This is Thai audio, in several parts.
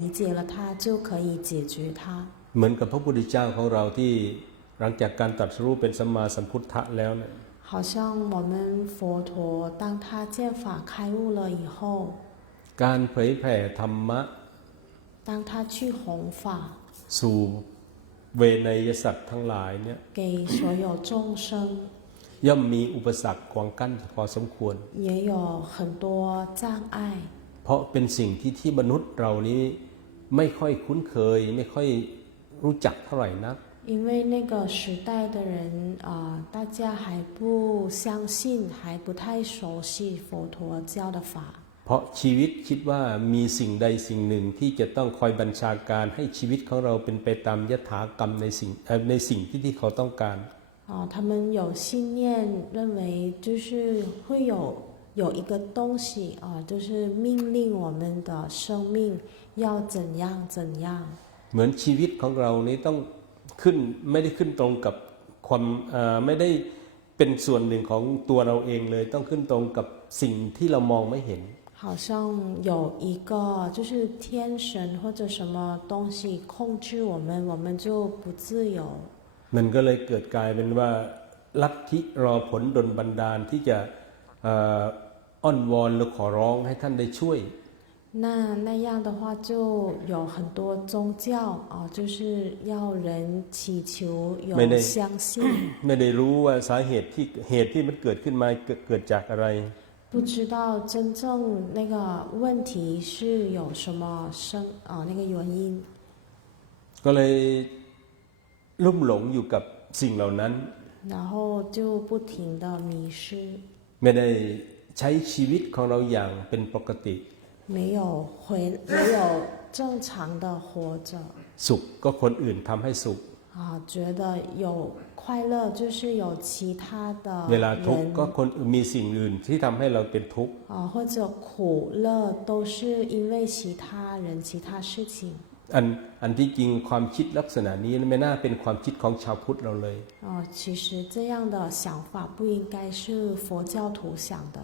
理解了它，就可以解决它。 เหมือนกับพระพุทธเจ้าของเราที่หลังจากการตรัสรู้เป็นสัมมาสัมพุทธะแล้วเนี่ย 好像我们佛陀当他见法开悟了以后， การเผยแผ่ธรรมะ 当他去弘法 สู่เวไนยสัตว์ทั้งหลายเนี่ย 给所有众生， ย่อมมีอุปสรรคขวางกั้นพอสมควร 也有很多障碍， เพราะเป็นสิ่งที่ที่มนุษย์เรานี้ ไม่ค่อยคุ้นเคย ไม่ค่อยรู้จักเท่าไหร่นัก 因为那个时代的人啊、大家还不相信，还不太熟悉佛陀教的法。 เพราะชีวิตคิดว่ามีสิ่งใดสิ่งหนึ่งที่จะต้องคอยบัญชาการให้ชีวิตของเราเป็นไปตามยถากรรมในสิ่งเอ่อในสิ่งที่ที่เขาต้องการ 啊，他们有信念，认为就是会有 有一个东西啊，就是命令我们的生命要怎样怎样。 เหมือนชีวิตของเรานี้ต้องขึ้นไม่ได้ขึ้นตรงกับความเอ่อไม่ได้เป็นส่วนหนึ่งของตัวเราเองเลย ต้องขึ้นตรงกับสิ่งที่เรามองไม่เห็น 好像有一个就是天神或者什么东西控制我们，我们就不自由。 มันก็เลยเกิดกลายเป็นว่าลัทธิรอผลดลบันดาลที่จะเ อ่ออ้อนวอนหรือขอร้องให้ท่านได้ช่วย 那那样的话，就有很多宗教啊，就是要人祈求有没得相信， ไม่ได้รู้ว่าสาเหตุที่เหตุที่มันเกิดขึ้นมาเกิดเกิดจากอะไร 不知道真正那个问题是有什么生啊那个原因， ก็เลยลุ่มหลงอยู่กับสิ่งเหล่านั้น 然后就不停的迷失， ไม่ได้ ใช้ชีวิตของเราอย่างเป็นปกติ 没有回没有正常的活着 สุขก็คนอื่นทำให้สุข 啊，觉得有快乐就是有其他的 เวลาทุกข์ 人 ก็คนอื่นมีสิ่งอื่นที่ทำให้เราเป็นทุกข์ 啊，或者苦乐都是因为其他人、其他事情 อันอันที่จริงความคิดลักษณะนี้ไม่น่าเป็นความคิดของชาวพุทธเราเลย 啊。其实这样的想法不应该是佛教徒想的，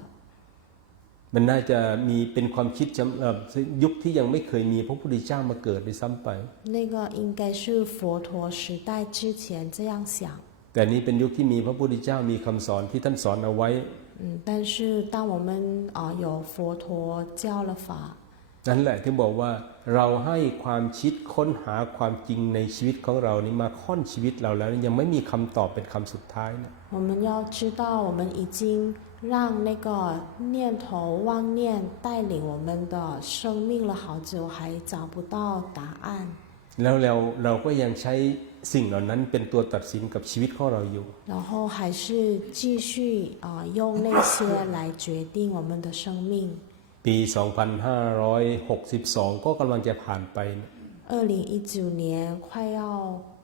มันน่าจะมีเป็นความคิดสำหรับยุคที่ยังไม่เคยมีพระพุทธเจ้ามาเกิดด้วยซ้ำไป 那个应该是佛陀时代之前这样想。 แต่นี้เป็นยุคที่มีพระพุทธเจ้ามีคำสอนที่ท่านสอนเอาไว้ 嗯，但是当我们啊有佛陀教了法， นั่นแหละที่บอกว่าเราให้ความคิดค้นหาความจริงในชีวิตของเรานี่มาค่อนชีวิตเราแล้วยังไม่มีคำตอบเป็นคำสุดท้ายนะ 我们要知道，我们已经让那个念头、妄念带领我们的生命了好久，还找不到答案。 แล้วเราเราก็ยังใช้สิ่งเหล่านั้นเป็นตัวตัดสินกับชีวิตของเราอยู่ 然后还是继续啊、用那些来决定我们的生命。 ปี 2562 ก็กำลังจะผ่านไปนะ 二零一九年快要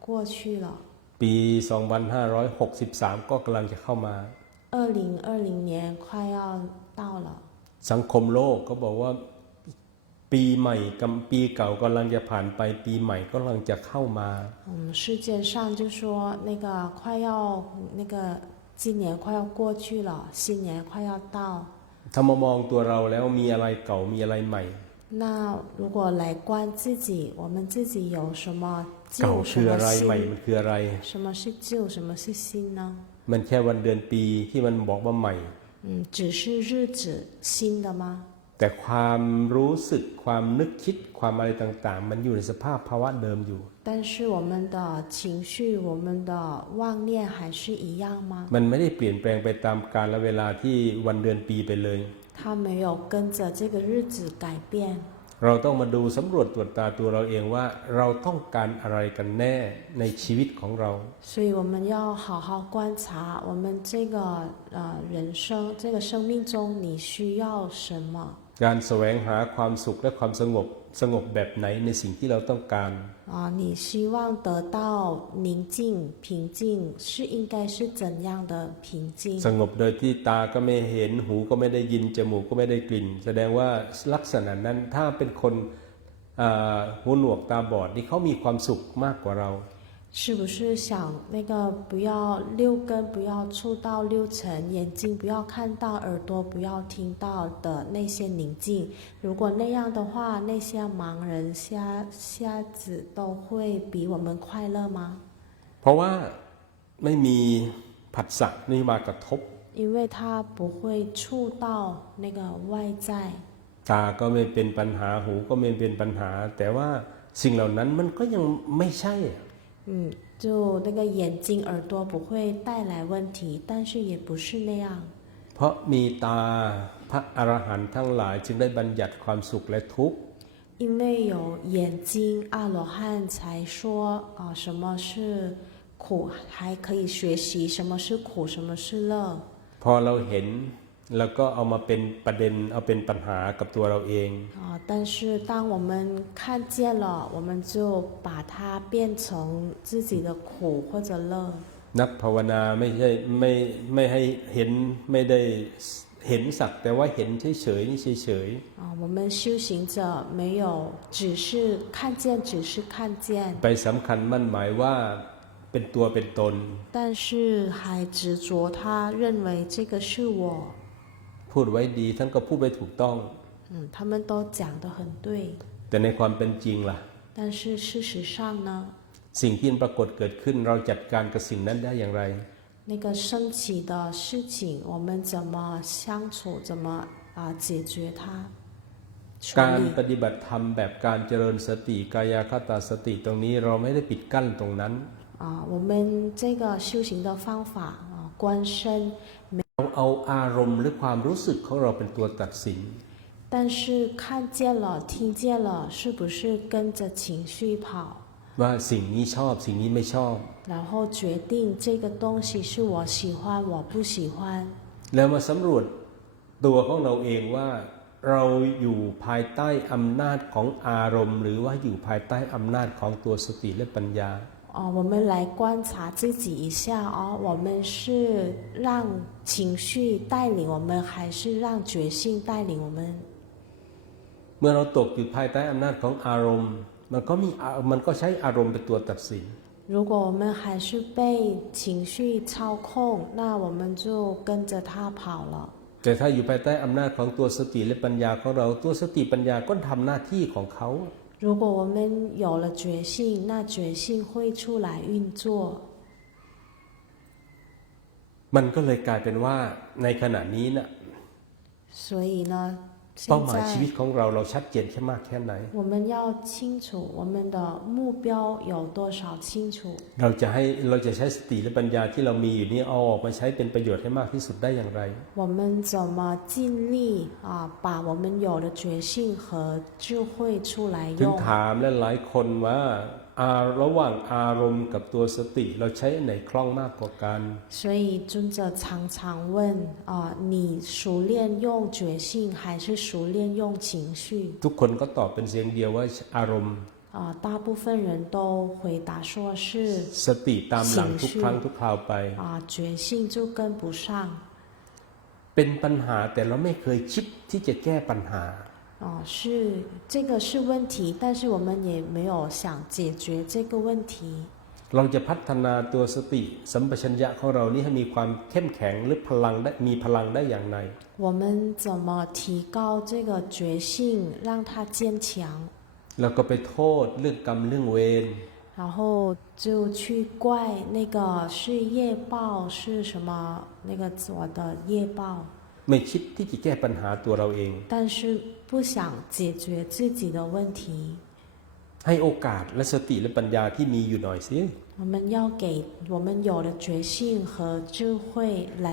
过去了， ปี 2563 ก็กำลังจะเข้ามา 二零二零年快要到了。 สังคมโลกก็บอกว่าปีใหม่กับปีเก่ากำลังจะผ่านไป ปีใหม่ก็กำลังจะเข้ามา 嗯，世界上就说那个快要那个今年快要过去了，新年快要到。 ถ้ามามองตัวเราแล้วมีอะไรเก่ามีอะไรใหม่ 那如果来观自己，我们自己有什么 เก่า 旧，什 คือ 么 อะไรใหม่ 新 มัน？คืออะไร 什么是旧，什么是新呢？ มันแค่วันเดือนปีที่มันบอกว่าใหม่ 嗯，只是日子新的吗？ แต่ความรู้สึกความนึกคิดความอะไรต่างๆ มันอยู่ในสภาพภาวะเดิมอยู่ 但是我们的情绪，我们的妄念还是一样吗？ มันไม่ได้เปลี่ยนแปลงไปตามกาลและเวลาที่วันเดือนปีไปเลย 它没有跟着这个日子改变。 เราต้องมาดูสำรวจตรวจตาตัวเราเองว่าเราต้องการอะไรกันแน่ในชีวิตของเรา 所以我们要好好观察我们这个 呃人生这个生命中你需要什么 การแสวงหาความสุขและความสงบสงบแบบไหนในสิ่งที่เราต้องการ 啊？你希望得到宁静平静是应该是怎样的平静 ส？งบโดยที่ตาก็ไม่เห็นหูก็ไม่ได้ยินจมูกก็ไม่ได้กลิ่น แสดงว่าลักษณะนั้นถ้าเป็นคนอ่าหูหนวกตาบอดนี่เขามีความสุขมากกว่าเรา 是不是想那个不要六根不要触到六尘，眼睛不要看到，耳朵不要听到的那些宁静？如果那样的话，那些盲人瞎瞎子都会比我们快乐吗？ เพราะว่าไม่มีผัสสะนี่มากระทบ 因为他不会触到那个外在， ตาก็ไม่เป็นปัญหาหูก็ไม่เป็นปัญหา แต่ว่าสิ่งเหล่านั้นมันก็ยังไม่ใช่อะ 嗯，就那个眼睛、耳朵不会带来问题，但是也不是那样。 เพราะมีตาพระอรหันต์ทั้งหลายจึงได้บัญญัติความสุขและทุกข์ 因为有眼睛，阿罗汉才说啊、什么是苦，还可以学习什么是苦，什么是乐。 พอเราเห็น แล้วก็เอามาเป็นประเด็นเอาเป็นปัญหากับตัวเราเอง 啊，但是当我们看见了，我们就把它变成自己的苦或者乐。 นักภาวนาไม่ใช่ไม่ไม่ให้เห็นไม่ได้เห็นสักแต่ว่าเห็นเฉยๆนี่เฉย 啊，我们修行者没有只是看见，只是看见， ๆ ไปสำคัญมั่นหมายว่าเป็นตัวเป็นตน 但是还执着他认为这个是我。 พูดไว้ดีท่านก็พูดไว้ถูกต้อง 嗯，他们都讲得很对， แต่ในความเป็นจริงล่ะ 但是事实上呢， สิ่งที่ปรากฏเกิดขึ้นเราจัดการกับสิ่งนั้นได้อย่างไร 那个升起的事情，我们怎么相处，怎么啊、解决它？ การ 处理 ปฏิบัติธรรมแบบการเจริญสติกายคตาสติตรงนี้เราไม่ได้ปิดกั้นตรงนั้น 啊，我们这个修行的方法啊，观身， เราเอาอารมณ์หรือความรู้สึกของเราเป็นตัวตัดสิน 但是看见了、听见了，是不是跟着情绪跑？ ว่าสิ่งนี้ชอบสิ่งนี้ไม่ชอบ 然后决定这个东西是我喜欢，我不喜欢。 แล้วมาสำรวจตัวของเราเองว่า เราอยู่ภายใต้อำนาจของอารมณ์ หรือว่าอยู่ภายใต้อำนาจของตัวสติและปัญญา 哦，我们来观察自己一下哦，我们是让情绪带领我们，还是让觉性带领我们？ เมื่อเราตกอยู่ภายใต้อำนาจของอารมณ์ มันก็มีอามันก็ใช้อารมณ์เป็นตัวตัดสิน 如果我们还是被情绪操控，那我们就跟着它跑了。 แต่ถ้าอยู่ภายใต้อำนาจของตัวสติและปัญญาของเรา ตัวสติปัญญาก็ทำหน้าที่ของเขา 如果我们有了觉性，那觉性会出来运作。 มันก็เลยกลายเป็นว่าในขณะนี้นะ 所以呢，现 เป้าหมาย 在 ชีวิตของเราเราชัดเจนแค่มากแค่ไหน 我们要清楚我们的目标有多少清楚。 เราจะให้เราจะใช้สติและปัญญาที่เรามีอยู่นี้เอาออกมาใช้เป็นประโยชน์ให้มากที่สุดได้อย่างไร 我们怎么尽力啊，把我们有的觉性和智慧出来 ถึง 用？ ถามและหลายคนว่าอา ระหว่างอารมณ์กับตัวสติ เราใช้อันไหนคล่องมากกว่ากัน 所以尊者常常问啊，你熟练用觉性还是熟练用情绪？ ทุกคนก็ตอบเป็นเสียงเดียวว่าอารมณ์ 啊，大部分人都回答说是 สติตามหลังทุก 情绪 ครั้งทุกคราวไป 啊，觉性就跟不上 เป็นปัญหาแต่เราไม่เคยคิดที่จะแก้ปัญหา 哦，是这个是问题，但是我们也没有想解决这个问题。 เราจะพัฒนาตัวสติ สัมปชัญญะของเรานี้ให้มีความเข้มแข็งหรือพลังได้มีพลังได้อย่างไร 我们怎么提高这个觉性，让它坚强？ แล้วก็ไปโทษเรื่องกรรมเรื่องเวร 然后就去怪那个是业报是什么？那个我的业报， ไม่คิดที่จะแก้ปัญหาตัวเราเอง 但是不想解决自己的问题。 ให้โอกาสและสติและปัญญาที่มีอยู่หน่อยสิ 我们要给我们有的觉性和智慧来，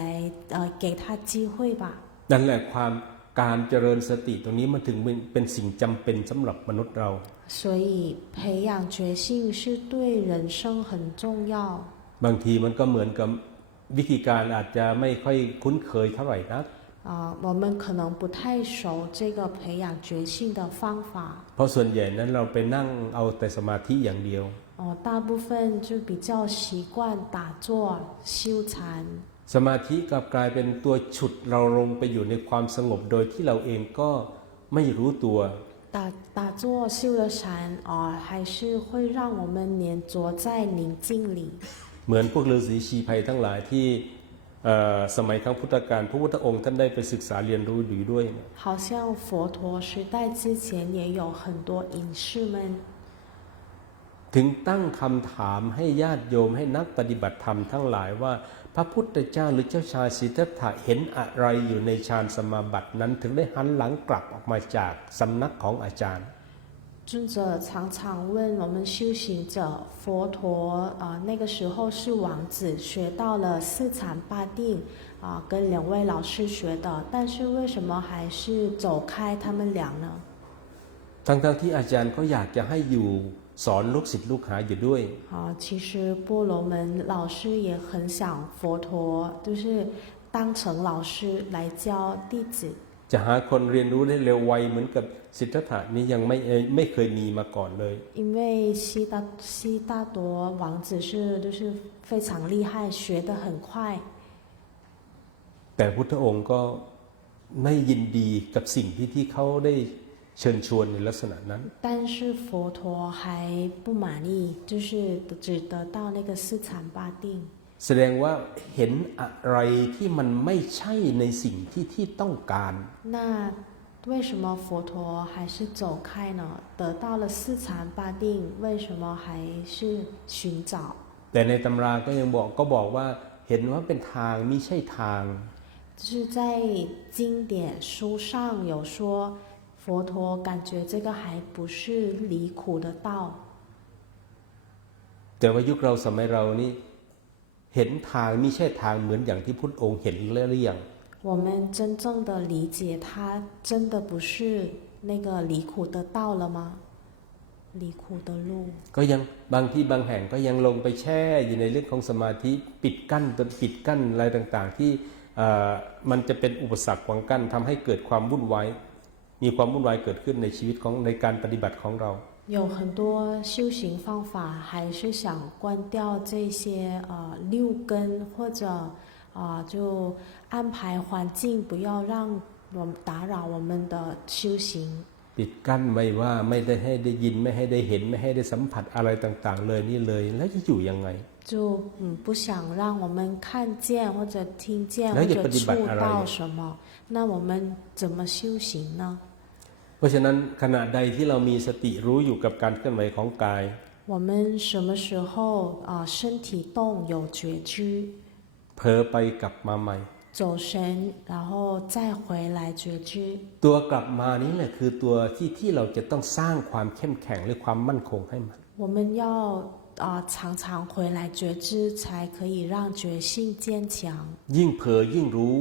呃，给他机会吧。 นั่นแหละความการเจริญสติตรงนี้มันถึงเป็นเป็นสิ่งจำเป็นสำหรับมนุษย์เรา 所以培养觉性是对人生很重要。 บางทีมันก็เหมือนกับวิธีการอาจจะไม่ค่อยคุ้นเคยเท่าไหร่นัก 啊、我们可能不太熟这个培养觉性的方法。 เพราะส่วนใหญ่นั้นเราไปนั่งเอาแต่สมาธิอย่างเดียว 哦，大部分就比较习惯打坐修禅， สมาธิกลับกลายเป็นตัวฉุดเราลงไปอยู่ในความสงบโดยที่เราเองก็ไม่รู้ตัว 打打坐修的禅啊、还是会让我们黏着在宁静里。 เหมือนพวกฤาษีชีภัยทั้งหลายที่เอ่อ สมัยครั้งพุทธกาลพระพุทธองค์ท่านได้ไปศึกษาเรียนรู้อยู่ด้วยเนี่ย 好像佛陀时代之前也有很多隐士们 ถึงตั้งคำถามให้ญาติโยมให้นักปฏิบัติธรรมทั้งหลายว่า พระพุทธเจ้าหรือเจ้าชายสิทธัตถะเห็นอะไรอยู่ในฌานสมาบัตินั้น ถึงได้หันหลังกลับออกมาจากสำนักของอาจารย์ 尊者常常问我们修行者，佛陀啊、呃那个时候是王子，学到了四禅八定啊、跟两位老师学的，但是为什么还是走开他们俩呢？ ทั้งๆที่อาจารย์ก็อยากจะให้อยู่สอนลูกศิษย์ลูกหาอยู่ด้วย 啊，其实波罗门老师也很想佛陀就是当成老师来教弟子， จะหาคนเรียนรู้ได้เร็วไวเหมือนกับสิทธัตถะนี้ยังไม่เอ่อไม่เคยมีมาก่อนเลย 因为悉达悉达多王子是就是非常厉害，学得很快。 แต่พุทธองค์ก็ไม่ยินดีกับสิ่งที่ที่เขาได้เชิญชวนในลักษณะนั้น 但是佛陀还不满意，就是只得到那个四禅八定。 แสดงว่าเห็นอะไรที่มันไม่ใช่ในสิ่งที่ที่ต้องการ 那为什么佛陀还是走开呢？得到了四禅八定，为什么还是寻找？ แต่ในตำราก็ยังบอกก็บอกว่าเห็นว่าเป็นทางไม่ใช่ทาง 就是在经典书上有说，佛陀感觉这个还不是离苦的道。 แต่ว่ายุคเราสมัยเรานี่ เห็นทางไม่ใช่ทางเหมือนอย่างที่พุทธองค์เห็นแล้วหรือยัง 我们真正的理解，它真的不是那个离苦的道了吗？离苦的路。 ก็ยังบางที่บางแห่งก็ยังลงไปแช่อยู่ในเรื่องของสมาธิปิดกั้นจนปิดกั้นอะไรต่างๆ ที่เอ่อมันจะเป็นอุปสรรคขวางกั้นทำให้เกิดความวุ่นวายมีความวุ่นวายเกิดขึ้นในชีวิตของในการปฏิบัติของเรา 有很多修行方法，还是想关掉这些呃六根，或者啊、呃就安排环境，不要让我们打扰我们的修行。 ปิดกั้นไม่ว่าไม่ได้ให้ได้ยินไม่ให้ได้เห็นไม่ให้ได้สัมผัสอะไรต่างๆ เลยนี่เลย แล้วจะอยู่ยังไง 就嗯不想让我们看见或者听见แล้ว 或 จะ 者 ปฏิบัติ 触 อะไร 到什么，那我们怎么修行呢？ เพราะฉะนั้นขณะใดที่เรามีสติรู้อยู่กับการเคลื่อนไหวของกาย 我们什么时候啊、身体动有觉知， เผลอไปกลับมาใหม่ 走神，然后再回来觉知。 ตัวกลับมานี้แหละคือตัวที่ที่เราจะต้องสร้างความเข้มแข็งหรือความมั่นคงให้มัน 我们要啊、常常回来觉知，才可以让觉性坚强。 ยิ่งเผลอยิ่งรู้